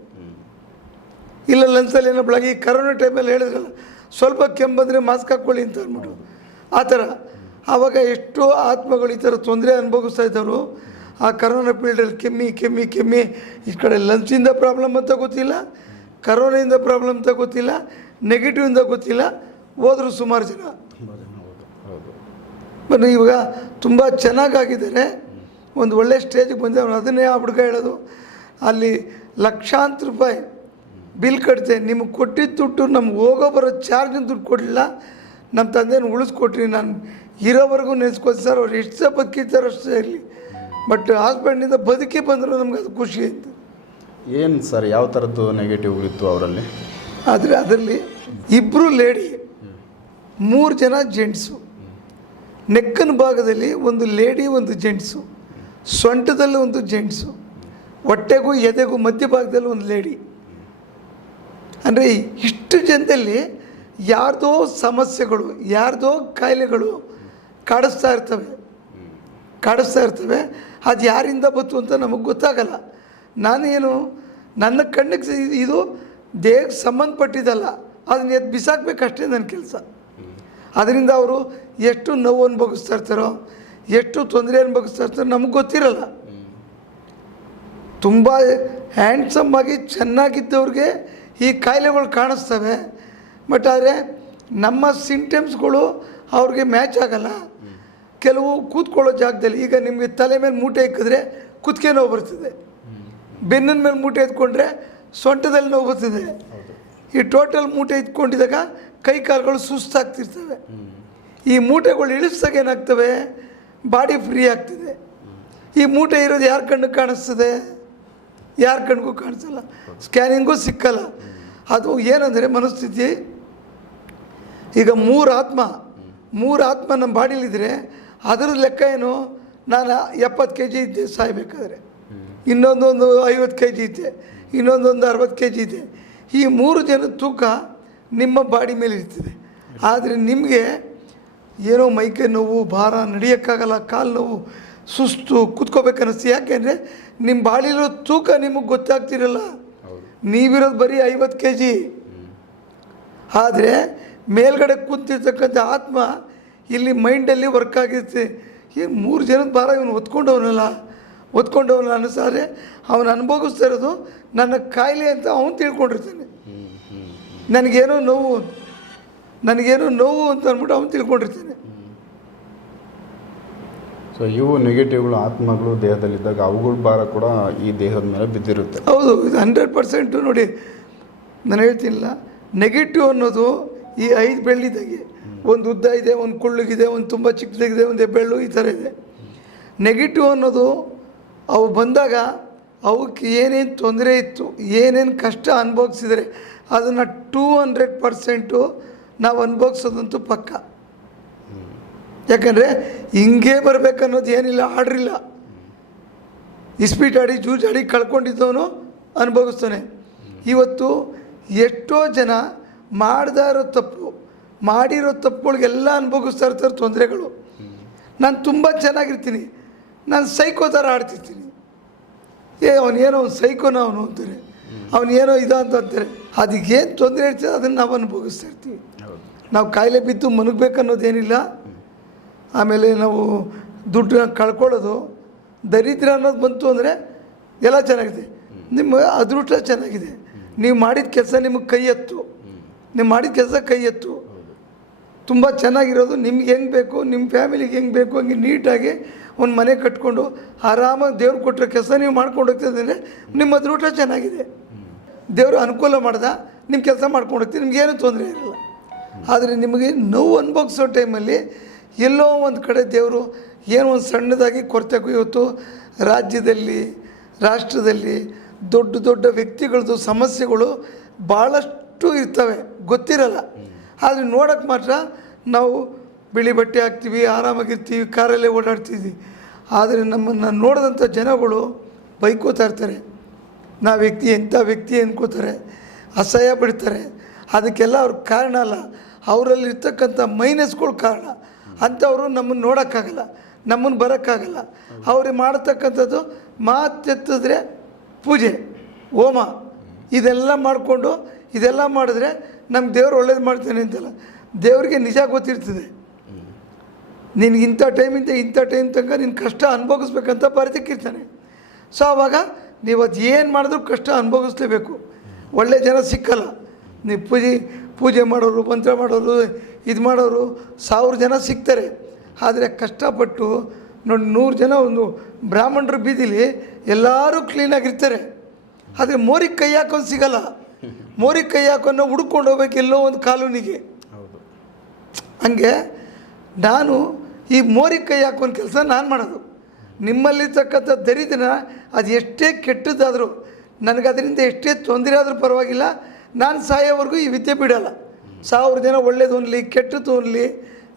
ಇಲ್ಲ ಲಂಗ್ಸಲ್ಲಿ ಏನೋ ಬೆಳಗ್ಗೆ ಈ ಕರೋನಾ ಟೈಮಲ್ಲಿ ಹೇಳಿದ್ರಲ್ಲ ಸ್ವಲ್ಪ ಕೆಮ್ಮು ಬಂದರೆ ಮಾಸ್ಕ್ ಹಾಕ್ಕೊಳ್ಳಿ ಅಂತ ಅಂದ್ಬಿಟ್ಟು. ಆ ಥರ. ಆವಾಗ ಎಷ್ಟೋ ಆತ್ಮಗಳು ಈ ಥರ ತೊಂದರೆ ಅನುಭವಿಸ್ತಾ ಇದ್ದವರು, ಆ ಕರೋನಾ ಪೀರಿಯಡಲ್ಲಿ ಕೆಮ್ಮಿ ಕೆಮ್ಮಿ ಕೆಮ್ಮಿ, ಈ ಕಡೆ ಲಂಚಿಂದ ಪ್ರಾಬ್ಲಮ್ ಅಂತ ಗೊತ್ತಿಲ್ಲ ಕರೋನಾಯಿಂದ ಪ್ರಾಬ್ಲಮ್ ಅಂತ ಗೊತ್ತಿಲ್ಲ ನೆಗೆಟಿವಿಂದ ಗೊತ್ತಿಲ್ಲ, ಹೋದ್ರು ಸುಮಾರು ಜನ. ಬನ್ನಿ, ಇವಾಗ ತುಂಬ ಚೆನ್ನಾಗಾಗಿದ್ದಾರೆ. ಒಂದು ಒಳ್ಳೆ ಸ್ಟೇಜಿಗೆ ಬಂದವರು ಅದನ್ನೇ ಆ ಹುಡುಗ ಹೇಳೋದು. ಅಲ್ಲಿ ಲಕ್ಷಾಂತರ ರೂಪಾಯಿ ಬಿಲ್ ಕಟ್ತೆ ನಿಮಗೆ ಕೊಟ್ಟಿದ್ದ ದುಡ್ಡು, ನಮ್ಗೆ ಹೋಗೋ ಬರೋ ಚಾರ್ಜಿನ ದುಡ್ಡು ಕೊಡಲಿಲ್ಲ. ನಮ್ಮ ತಂದೆಯನ್ನು ಉಳಿಸ್ಕೊಟ್ರಿ, ನಾನು ಇರೋವರೆಗೂ ನೆನೆಸ್ಕೋದು ಸರ್. ಅವ್ರು ಎಷ್ಟು ಸಹ ಬದುಕಿದ್ದಾರೆ ಅಷ್ಟೇ ಇರಲಿ. ಬಟ್ ಹಾಸ್ಪಿಟ್ಲಿಂದ ಬದುಕಿ ಬಂದರೂ ನಮ್ಗೆ ಅದು ಖುಷಿ ಆಯಿತು. ಏನು ಸರ್ ಯಾವ ಥರದ್ದು ನೆಗೆಟಿವ್ ಇತ್ತು ಅವರಲ್ಲಿ? ಆದರೆ ಅದರಲ್ಲಿ ಇಬ್ಬರು ಲೇಡಿ ಮೂರು ಜನ ಜೆಂಟ್ಸು ನೆಕ್ಕನ ಭಾಗದಲ್ಲಿ ಒಂದು ಲೇಡಿ ಒಂದು ಜೆಂಟ್ಸು ಸೊಂಟದಲ್ಲಿ ಒಂದು ಜೆಂಟ್ಸು ಹೊಟ್ಟೆಗೂ ಎದೆಗೂ ಮಧ್ಯಭಾಗದಲ್ಲಿ ಒಂದು ಲೇಡಿ ಅಂದರೆ ಇಷ್ಟು ಜನದಲ್ಲಿ ಯಾರ್ದೋ ಸಮಸ್ಯೆಗಳು ಯಾರ್ದೋ ಕಾಯಿಲೆಗಳು ಕಾಡಿಸ್ತಾ ಇರ್ತವೆ. ಕಾಡಿಸ್ತಾ ಇರ್ತವೆ. ಅದು ಯಾರಿಂದ ಬಂತು ಅಂತ ನಮಗೆ ಗೊತ್ತಾಗಲ್ಲ. ನಾನೇನು, ನನ್ನ ಕಣ್ಣಿಗೆ ಇದು ದೇಹಕ್ಕೆ ಸಂಬಂಧಪಟ್ಟಿದ್ದಲ್ಲ. ಅದನ್ನ ಎದ್ದು ಬಿಸಾಕ್ಬೇಕಷ್ಟೇ ನನ್ನ ಕೆಲಸ. ಅದರಿಂದ ಅವರು ಎಷ್ಟು ನೋವು ಅನುಭವಿಸ್ತಾ ಇರ್ತಾರೋ, ಎಷ್ಟು ತೊಂದರೆ ಅನುಭವಿಸ್ತಾ ಇರ್ತಾರೋ ನಮಗೆ ಗೊತ್ತಿರಲ್ಲ. ತುಂಬ ಹ್ಯಾಂಡ್ಸಮ್ ಆಗಿ ಚೆನ್ನಾಗಿದ್ದವ್ರಿಗೆ ಈ ಕಾಯಿಲೆಗಳು ಕಾಣಿಸ್ತವೆ. ಬಟ್ ಆದರೆ ನಮ್ಮ ಸಿಂಟಮ್ಸ್ಗಳು ಅವ್ರಿಗೆ ಮ್ಯಾಚ್ ಆಗಲ್ಲ. ಕೆಲವು ಕೂತ್ಕೊಳ್ಳೋ ಜಾಗದಲ್ಲಿ ಈಗ ನಿಮಗೆ ತಲೆ ಮೇಲೆ ಮೂಟೆ ಇಕ್ಕಿದ್ರೆ ಕುತ್ತಿಗೆ ನೋವು ಬರ್ತದೆ. ಬೆನ್ನಿನ ಮೇಲೆ ಮೂಟೆ ಎತ್ಕೊಂಡ್ರೆ ಸೊಂಟದಲ್ಲಿ ನೋವು ಬರ್ತದೆ. ಈ ಟೋಟಲ್ ಮೂಟೆ ಇಟ್ಕೊಂಡಿದ್ದಾಗ ಕೈ ಕಾಲುಗಳು ಸುಸ್ತಾಗ್ತಿರ್ತವೆ. ಈ ಮೂಟೆಗಳು ಇಳಿಸ್ದಾಗ ಏನಾಗ್ತವೆ? ಬಾಡಿ ಫ್ರೀ ಆಗ್ತಿದೆ. ಈ ಮೂಟೆ ಇರೋದು ಯಾರ ಕಣ್ಣಿಗೆ ಕಾಣಿಸ್ತದೆ? ಯಾರ ಕಣ್ಗೂ ಕಾಣಿಸಲ್ಲ. ಸ್ಕ್ಯಾನಿಂಗೂ ಸಿಕ್ಕಲ್ಲ. ಅದು ಏನಂದರೆ ಮನಸ್ಥಿತಿ, ಈಗ ಮೂರು ಆತ್ಮ ಮೂರು ಆತ್ಮ ನಮ್ಮ ಬಾಡಿಲಿದ್ರೆ ಅದರ ಲೆಕ್ಕ ಏನು? ನಾನು ಎಪ್ಪತ್ತು ಕೆ ಜಿ ಇದ್ದೆ ಸಾಯ್ಬೇಕಾದ್ರೆ. ಇನ್ನೊಂದೊಂದು ಐವತ್ತು ಕೆ ಜಿ ಇದ್ದೆ. ಇನ್ನೊಂದೊಂದು ಅರವತ್ತು ಕೆ ಜಿ ಇದೆ ಈ ಮೂರು ಜನ ತೂಕ ನಿಮ್ಮ ಬಾಡಿ ಮೇಲೆ ಇರ್ತದೆ. ಆದರೆ ನಿಮಗೆ ಏನೋ ಮೈಕೈ ನೋವು ಭಾರ ನಡೆಯೋಕ್ಕಾಗಲ್ಲ ಕಾಲು ನೋವು ಸುಸ್ತು ಕೂತ್ಕೋಬೇಕನ್ನಿಸ್ತು. ಯಾಕೆಂದರೆ ನಿಮ್ಮ ಬಾಡಿಲಿರೋ ತೂಕ ನಿಮಗೆ ಗೊತ್ತಾಗ್ತಿರಲ್ಲ. ನೀವಿರೋದು ಬರೀ ಐವತ್ತು ಕೆ ಜಿ ಆದರೆ ಮೇಲ್ಗಡೆ ಕೂತಿರ್ತಕ್ಕಂಥ ಆತ್ಮ ಇಲ್ಲಿ ಮೈಂಡಲ್ಲಿ ವರ್ಕ್ ಆಗಿರುತ್ತೆ. ಈ ಮೂರು ಜನದ ಭಾರ ಇವನು ಹೊತ್ಕೊಂಡವನಲ್ಲ? ಹೊತ್ಕೊಂಡವನ ಅನಿಸಾದ್ರೆ ಅವನು ಅನುಭವಿಸ್ತಾ ಇರೋದು ನನ್ನ ಕಾಯಿಲೆ ಅಂತ ಅವನು ತಿಳ್ಕೊಂಡಿರ್ತಾನೆ. ನನಗೇನೋ ನೋವು ನನಗೇನೋ ನೋವು ಅಂತ ಅಂದ್ಬಿಟ್ಟು ಅವನು ತಿಳ್ಕೊಂಡಿರ್ತಾನೆ. ಸೊ ಇವು ನೆಗೆಟಿವ್ಗಳು ಆತ್ಮಗಳು ದೇಹದಲ್ಲಿದ್ದಾಗ ಅವುಗಳ ಭಾರ ಕೂಡ ಈ ದೇಹದ ಮೇಲೆ ಬಿದ್ದಿರುತ್ತೆ. ಹೌದು ಇದು ಹಂಡ್ರೆಡ್ ಪರ್ಸೆಂಟು ನೋಡಿ ನಾನು ಹೇಳ್ತೀನಿಲ್ಲ ನೆಗೆಟಿವ್ ಅನ್ನೋದು ಈ ಐದು ಬೆಳ್ಳಿದಾಗೆ. ಒಂದು ಉದ್ದ ಇದೆ, ಒಂದು ಕುಳ್ಳುಗಿದೆ, ಒಂದು ತುಂಬ ಚಿಕ್ಕದಾಗಿದೆ, ಒಂದು ಬೆಳ್ಳು ಈ ಥರ ಇದೆ. ನೆಗೆಟಿವ್ ಅನ್ನೋದು ಅವು ಬಂದಾಗ ಅವಕ್ಕೆ ಏನೇನು ತೊಂದರೆ ಇತ್ತು, ಏನೇನು ಕಷ್ಟ ಅನುಭವಿಸಿದರೆ ಅದನ್ನು ಟೂ ಹಂಡ್ರೆಡ್ ಪರ್ಸೆಂಟು ನಾವು ಅನುಭವಿಸೋದಂತೂ ಪಕ್ಕ. ಯಾಕಂದರೆ ಹಿಂಗೆ ಬರಬೇಕನ್ನೋದು ಏನಿಲ್ಲ ಆರ್ಡ್ರಿಲ್ಲ ಇಸ್ಪೀಟಾಡಿ ಜೂಜಾಡಿ ಕಳ್ಕೊಂಡಿದ್ದವನು ಅನುಭವಿಸ್ತಾನೆ. ಇವತ್ತು ಎಷ್ಟೋ ಜನ ಮಾಡ್ತಾ ಇರೋ ತಪ್ಪು, ಮಾಡಿರೋ ತಪ್ಪುಗಳಿಗೆಲ್ಲ ಅನುಭವಿಸ್ತಾ ಇರ್ತಾರೆ ತೊಂದರೆಗಳು. ನಾನು ತುಂಬ ಚೆನ್ನಾಗಿರ್ತೀನಿ. ನಾನು ಸೈಕೋ ಥರ ಆಡ್ತಿರ್ತೀನಿ. ಏ ಅವನೇನೋ ಅವ್ನು ಸೈಕೋನ ಅವನು ಅಂತಾರೆ. ಅವನೇನೋ ಇದು ಅಂತ ಅಂತಾರೆ. ಅದಕ್ಕೇನು ತೊಂದರೆ ಇರ್ತದೆ ಅದನ್ನು ನಾವು ಅನುಭವಿಸ್ತಾ ಇರ್ತೀವಿ. ನಾವು ಕಾಯಿಲೆ ಬಿದ್ದು ಮನಗಬೇಕನ್ನೋದೇನಿಲ್ಲ ಆಮೇಲೆ ನಾವು ದುಡ್ಡನ್ನ ಕಳ್ಕೊಳ್ಳೋದು, ದರಿದ್ರ ಅನ್ನೋದು ಬಂತು ಅಂದರೆ ಎಲ್ಲ ಚೆನ್ನಾಗಿದೆ. ನಿಮ್ಮ ಅದೃಷ್ಟ ಚೆನ್ನಾಗಿದೆ. ನೀವು ಮಾಡಿದ ಕೆಲಸ ನಿಮಗೆ ಕೈ ಎತ್ತು. ನೀವು ಮಾಡಿದ ಕೆಲಸ ಕೈ ಎತ್ತು. ತುಂಬ ಚೆನ್ನಾಗಿರೋದು, ನಿಮ್ಗೆ ಹೆಂಗೆ ಬೇಕು ನಿಮ್ಮ ಫ್ಯಾಮಿಲಿಗೆ ಹೆಂಗೆ ಬೇಕು, ಹಂಗೆ ನೀಟಾಗಿ ಒಂದು ಮನೆ ಕಟ್ಕೊಂಡು ಆರಾಮಾಗಿ ದೇವ್ರು ಕೊಟ್ಟಿರೋ ಕೆಲಸ ನೀವು ಮಾಡ್ಕೊಂಡು ಹೋಗ್ತಿದ್ರೆ ನಿಮ್ಮ ಅದೃಷ್ಟ ಚೆನ್ನಾಗಿದೆ. ದೇವರು ಅನುಕೂಲ ಮಾಡ್ದ ನಿಮ್ಮ ಕೆಲಸ ಮಾಡ್ಕೊಂಡು ಹೋಗ್ತೀವಿ ನಿಮಗೇನು ತೊಂದರೆ ಇರಲ್ಲ. ಆದರೆ ನಿಮಗೆ ನೋವು ಅನುಭವಿಸೋ ಟೈಮಲ್ಲಿ ಎಲ್ಲೋ ಒಂದು ಕಡೆ ದೇವರು ಏನೋ ಒಂದು ಸಣ್ಣದಾಗಿ ಕೊರತೆ ಇವತ್ತು ರಾಜ್ಯದಲ್ಲಿ, ರಾಷ್ಟ್ರದಲ್ಲಿ ದೊಡ್ಡ ದೊಡ್ಡ ವ್ಯಕ್ತಿಗಳದ್ದು ಸಮಸ್ಯೆಗಳು ಭಾಳಷ್ಟು ಇರ್ತವೆ, ಗೊತ್ತಿರಲ್ಲ. ಆದರೆ ನೋಡೋಕ್ಕೆ ಮಾತ್ರ ನಾವು ಬಿಳಿ ಬಟ್ಟೆ ಹಾಕ್ತೀವಿ, ಆರಾಮಾಗಿರ್ತೀವಿ, ಕಾರಲ್ಲೇ ಓಡಾಡ್ತೀವಿ ಆದರೆ ನಮ್ಮನ್ನು ನೋಡಿದಂಥ ಜನಗಳು ಬೈಕೋತಾ ಇರ್ತಾರೆ. ನಾ ವ್ಯಕ್ತಿ ಎಂಥ ವ್ಯಕ್ತಿ ಅಂದ್ಕೋತಾರೆ ಅಸಹ್ಯ ಬಿಡ್ತಾರೆ ಅದಕ್ಕೆಲ್ಲ ಅವ್ರ ಕಾರಣ ಅಲ್ಲ. ಅವರಲ್ಲಿರ್ತಕ್ಕಂಥ ಮೈನಸ್ಗಳು ಕಾರಣ. ಅಂಥವರು ನಮ್ಮನ್ನು ನೋಡೋಕ್ಕಾಗಲ್ಲ ನಮ್ಮನ್ನು ಬರೋಕ್ಕಾಗಲ್ಲ. ಅವ್ರಿಗೆ ಮಾಡತಕ್ಕಂಥದ್ದು ಮಾತೆತ್ತಿದ್ರೆ ಪೂಜೆ, ಹೋಮ. ಇದೆಲ್ಲ ಮಾಡಿಕೊಂಡು ಇದೆಲ್ಲ ಮಾಡಿದ್ರೆ ನಮ್ಮ ದೇವ್ರು ಒಳ್ಳೇದು ಮಾಡ್ತಾನೆ ಅಂತಲ್ಲ. ದೇವರಿಗೆ ನಿಜ ಗೊತ್ತಿರ್ತದೆ. ನಿನಗೆ ಇಂಥ ಟೈಮಿಂದ ಇಂಥ ಟೈಮ್ ತನಕ ನಿನ್ನ ಕಷ್ಟ ಅನುಭವಿಸ್ಬೇಕಂತ ಬರೆದಕ್ಕಿರ್ತಾನೆ ಸೊ ಆವಾಗ ನೀವು ಅದು ಏನು ಮಾಡಿದ್ರೂ ಕಷ್ಟ ಅನುಭವಿಸ್ಲೇಬೇಕು. ಒಳ್ಳೆ ಜನ ಸಿಕ್ಕಲ್ಲ. ನೀವು ಪೂಜೆ ಪೂಜೆ ಮಾಡೋರು, ಮಂತ್ರ ಮಾಡೋರು, ಇದು ಮಾಡೋರು ಸಾವಿರ ಜನ ಸಿಗ್ತಾರೆ ಆದರೆ ಕಷ್ಟಪಟ್ಟು ನೋಡಿ ನೂರು ಜನ ಒಂದು ಬ್ರಾಹ್ಮಣರು ಬೀದಿಲಿ ಎಲ್ಲರೂ ಕ್ಲೀನಾಗಿರ್ತಾರೆ ಆದರೆ ಮೋರಿಗೆ ಕೈ ಹಾಕೊಂಡು ಸಿಗಲ್ಲ. ಮೋರಿಗೆ ಕೈ ಹಾಕೊಂಡು ಹುಡ್ಕೊಂಡು ಹೋಗ್ಬೇಕು ಎಲ್ಲೋ ಒಂದು ಕಾಲೋನಿಗೆ. ಹೌದು. ಹಂಗೆ ನಾನು ಈ ಮೋರಿ ಕೈ ಹಾಕೊಂಡು ಕೆಲಸ ನಾನು ಮಾಡೋದು. ನಿಮ್ಮಲ್ಲಿರ್ತಕ್ಕಂಥ ದರಿದ್ರ ಅದು ಎಷ್ಟೇ ಕೆಟ್ಟದ್ದಾದರೂ ನನಗೆ ಅದರಿಂದ ಎಷ್ಟೇ ತೊಂದರೆ ಆದರೂ ಪರವಾಗಿಲ್ಲ ನಾನು ಸಾಯೋವರೆಗೂ ಈ ವಿದ್ಯೆ ಬಿಡೋಲ್ಲ. ಸಾವಿರ ಜನ ಒಳ್ಳೇದು ಅನ್ಲಿ ಕೆಟ್ಟದ್ದು ಅನ್ಲಿ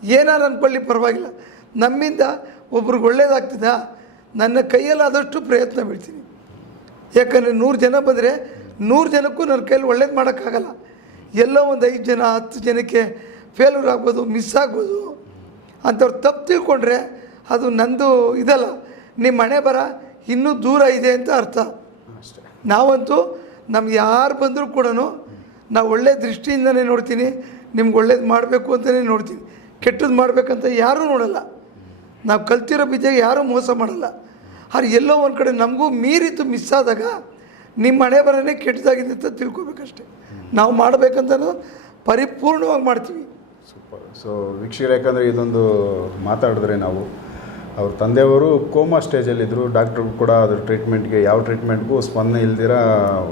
ಏನಾರು ಅಂದ್ಕೊಳ್ಳಿ ಪರವಾಗಿಲ್ಲ. ನಮ್ಮಿಂದ ಒಬ್ರಿಗೆ ಒಳ್ಳೇದಾಗ್ತದ ನನ್ನ ಕೈಯಲ್ಲಾದಷ್ಟು ಪ್ರಯತ್ನ ಬಿಡ್ತೀನಿ. ಯಾಕಂದರೆ ನೂರು ಜನ ಬಂದರೆ ನೂರು ಜನಕ್ಕೂ ನನ್ನ ಕೈಯಲ್ಲಿ ಒಳ್ಳೇದು ಮಾಡೋಕ್ಕಾಗಲ್ಲ. ಎಲ್ಲೋ ಒಂದು ಐದು ಜನ ಹತ್ತು ಜನಕ್ಕೆ ಫೇಲ್ಯೂರ್ ಆಗ್ಬೋದು ಮಿಸ್ ಆಗ್ಬೋದು ಅಂಥವ್ರು ತಪ್ಪು ತಿಳ್ಕೊಂಡ್ರೆ ಅದು ನಂದು ಇದಲ್ಲ. ನಿಮ್ಮ ಮನೆ ಬರ ಇನ್ನೂ ದೂರ ಇದೆ ಅಂತ ಅರ್ಥ. ನಾವಂತೂ ನಮ್ಗೆ ಯಾರು ಬಂದರೂ ಕೂಡ ನಾವು ಒಳ್ಳೆ ದೃಷ್ಟಿಯಿಂದನೇ ನೋಡ್ತೀನಿ ನಿಮ್ಗೆ ಒಳ್ಳೇದು ಮಾಡಬೇಕು ಅಂತಲೇ ನೋಡ್ತೀನಿ. ಕೆಟ್ಟದ್ದು ಮಾಡಬೇಕಂತ ಯಾರೂ ನೋಡಲ್ಲ. ನಾವು ಕಲ್ತಿರೋ ವಿದ್ಯೆಗೆ ಯಾರೂ ಮೋಸ ಮಾಡಲ್ಲ. ಆದರೆ ಎಲ್ಲೋ ಒಂದು ಕಡೆ ನಮಗೂ ಮೀರಿತು ಮಿಸ್ ಆದಾಗ ನಿಮ್ಮ ಹಣೆ ಬರನೇ ಕೆಟ್ಟದಾಗಿದೆ ಅಂತ ತಿಳ್ಕೊಬೇಕಷ್ಟೆ. ನಾವು ಮಾಡಬೇಕಂತ ಪರಿಪೂರ್ಣವಾಗಿ ಮಾಡ್ತೀವಿ. ಸೂಪರ್ ಸೊ ವೀಕ್ಷಕರು, ಯಾಕಂದರೆ ಇದೊಂದು ಮಾತಾಡಿದ್ರೆ ನಾವು, ಅವ್ರ ತಂದೆಯವರು ಕೋಮಾ ಸ್ಟೇಜಲ್ಲಿದ್ದರು ಡಾಕ್ಟ್ರು ಕೂಡ ಅದ್ರ ಟ್ರೀಟ್ಮೆಂಟ್ಗೆ ಯಾವ ಟ್ರೀಟ್ಮೆಂಟ್ಗೂ ಸ್ಪಂದನೆ ಇಲ್ದಿರ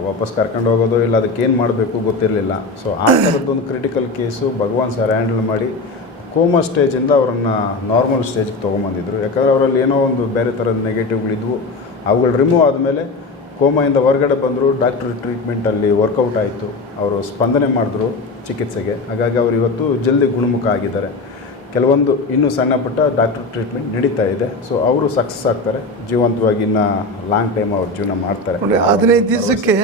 ವಾಪಸ್ ಕರ್ಕೊಂಡು ಹೋಗೋದು ಇಲ್ಲ, ಅದಕ್ಕೆ ಏನು ಮಾಡಬೇಕು ಗೊತ್ತಿರಲಿಲ್ಲ. ಸೊ ಆ ಥರದ್ದೊಂದು critical case Bhagwan sir handle ಮಾಡಿ, ಕೋಮಾ ಸ್ಟೇಜಿಂದ ಅವರನ್ನು ನಾರ್ಮಲ್ ಸ್ಟೇಜ್ಗೆ ತೊಗೊಂಬಂದಿದ್ರು. ಯಾಕಂದರೆ ಅವರಲ್ಲಿ ಏನೋ ಒಂದು ಬೇರೆ ಥರದ ನೆಗೆಟಿವ್ಗಳಿದ್ವು ಅವುಗಳು ರಿಮೂವ್ ಆದಮೇಲೆ ಕೋಮಾಯಿಂದ ಹೊರಗಡೆ ಬಂದರು ಡಾಕ್ಟ್ರ್ ಟ್ರೀಟ್ಮೆಂಟಲ್ಲಿ ವರ್ಕೌಟ್ ಆಯಿತು. ಅವರು ಸ್ಪಂದನೆ ಮಾಡಿದ್ರು ಚಿಕಿತ್ಸೆಗೆ. ಹಾಗಾಗಿ ಅವರು ಇವತ್ತು ಜಲ್ದಿ ಗುಣಮುಖ ಆಗಿದ್ದಾರೆ. ಕೆಲವೊಂದು ಇನ್ನೂ ಸಣ್ಣ ಪುಟ್ಟ ಡಾಕ್ಟರ್ ಟ್ರೀಟ್ಮೆಂಟ್ ನಡೀತಾ ಇದೆ. ಸೊ ಅವರು ಸಕ್ಸಸ್ ಆಗ್ತಾರೆ. ಜೀವಂತವಾಗಿ ಇನ್ನು ಲಾಂಗ್ ಟೈಮ್ ಅವ್ರ ಜೀವನ ಮಾಡ್ತಾರೆ. ನೋಡಿ ಹದಿನೈದು ದಿವಸಕ್ಕೆ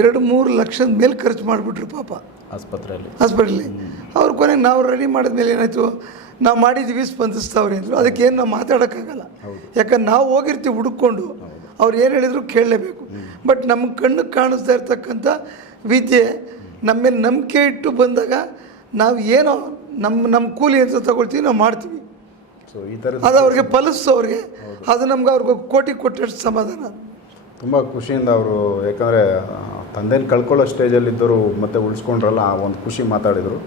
ಎರಡು ಮೂರು ಲಕ್ಷದ ಮೇಲೆ ಖರ್ಚು ಮಾಡಿಬಿಟ್ರು ಪಾಪ. ಆಸ್ಪತ್ರೆಯಲ್ಲಿ. ಹಾಸ್ಪಿಟ್ಲಿ ಅವ್ರು ಕೊನೆಗೆ ನಾವು ರೆಡಿ ಮಾಡಿದ್ಮೇಲೆ ಏನಾಯಿತು? ನಾವು ಮಾಡಿದ್ವಿ ಸ್ಪಂದಿಸ್ತಾವ್ರೆ ಅಂದರು. ಅದಕ್ಕೆ ಏನು ನಾವು ಮಾತಾಡೋಕ್ಕಾಗಲ್ಲ. ಯಾಕಂದ್ರೆ ನಾವು ಹೋಗಿರ್ತೀವಿ ಹುಡುಕೊಂಡು ಅವ್ರು ಏನು ಹೇಳಿದ್ರು ಕೇಳಲೇಬೇಕು. ಬಟ್ ನಮ್ಮ ಕಣ್ಣು ಕಾಣಿಸ್ತಾ ಇರ್ತಕ್ಕಂಥ ವಿದ್ಯೆ ನಮ್ಮ ಮೇಲೆ ನಂಬಿಕೆ ಇಟ್ಟು ಬಂದಾಗ ನಾವು ಏನೋ ನಮ್ಮ ನಮ್ಮ ಕೂಲಿ ಅಂತ ತಗೊಳ್ತೀವಿ ನಾವು ಮಾಡ್ತೀವಿ. ಸೊ ಈ ಥರ ಅದು ಅವ್ರಿಗೆ ಫಲಿಸ್ತು ಅವ್ರಿಗೆ. ಅದು ನಮ್ಗೆ ಅವ್ರಿಗೆ ಕೋಟಿ ಕೊಟ್ಟಷ್ಟು ಸಮಾಧಾನ. ತುಂಬ ಖುಷಿಯಿಂದ ಅವರು ಯಾಕಂದರೆ ತಂದೆನ ಕಳ್ಕೊಳ್ಳೋ ಸ್ಟೇಜಲ್ಲಿದ್ದರು ಮತ್ತೆ ಉಳಿಸ್ಕೊಂಡ್ರಲ್ಲ ಆ ಒಂದು ಖುಷಿ ಮಾತಾಡಿದರು.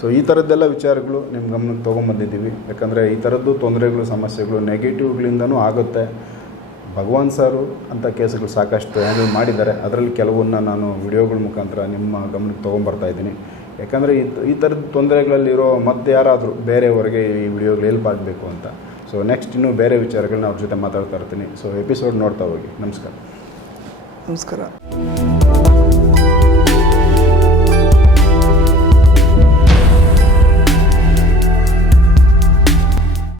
ಸೊ ಈ ಥರದ್ದೆಲ್ಲ ವಿಚಾರಗಳು ನಿಮ್ಮ ಗಮನಕ್ಕೆ ತೊಗೊಂಬಂದಿದ್ದೀವಿ. ಯಾಕಂದರೆ ಈ ಥರದ್ದು ತೊಂದರೆಗಳು ಸಮಸ್ಯೆಗಳು ನೆಗೆಟಿವ್ಗಳಿಂದನೂ ಆಗುತ್ತೆ. ಭಗವಾನ್ ಸಾರು ಅಂತ ಕೇಸುಗಳು ಸಾಕಷ್ಟು ಹ್ಯಾಂಡಲ್ ಮಾಡಿದ್ದಾರೆ. ಅದರಲ್ಲಿ ಕೆಲವನ್ನ ನಾನು ವಿಡಿಯೋಗಳ ಮುಖಾಂತರ ನಿಮ್ಮ ಗಮನಕ್ಕೆ ತೊಗೊಂಬರ್ತಾ ಇದ್ದೀನಿ. ಯಾಕಂದರೆ ಇದು ಈ ಥರದ ತೊಂದರೆಗಳಲ್ಲಿರೋ ಮತ್ತೆ ಯಾರಾದರೂ ಬೇರೆಯವರಿಗೆ ಈ ವಿಡಿಯೋಗಳು ಹೆಲ್ಪ್ ಆಗಬೇಕು ಅಂತ. ಸೊ ನೆಕ್ಸ್ಟ್ ಇನ್ನೂ ಬೇರೆ ವಿಚಾರಗಳನ್ನ ಅವ್ರ ಜೊತೆ ಮಾತಾಡ್ತಾ ಇರ್ತೀನಿ. ಸೊ ಎಪಿಸೋಡ್ ನೋಡ್ತಾ ಹೋಗಿ. ನಮಸ್ಕಾರ. ನಮಸ್ಕಾರ.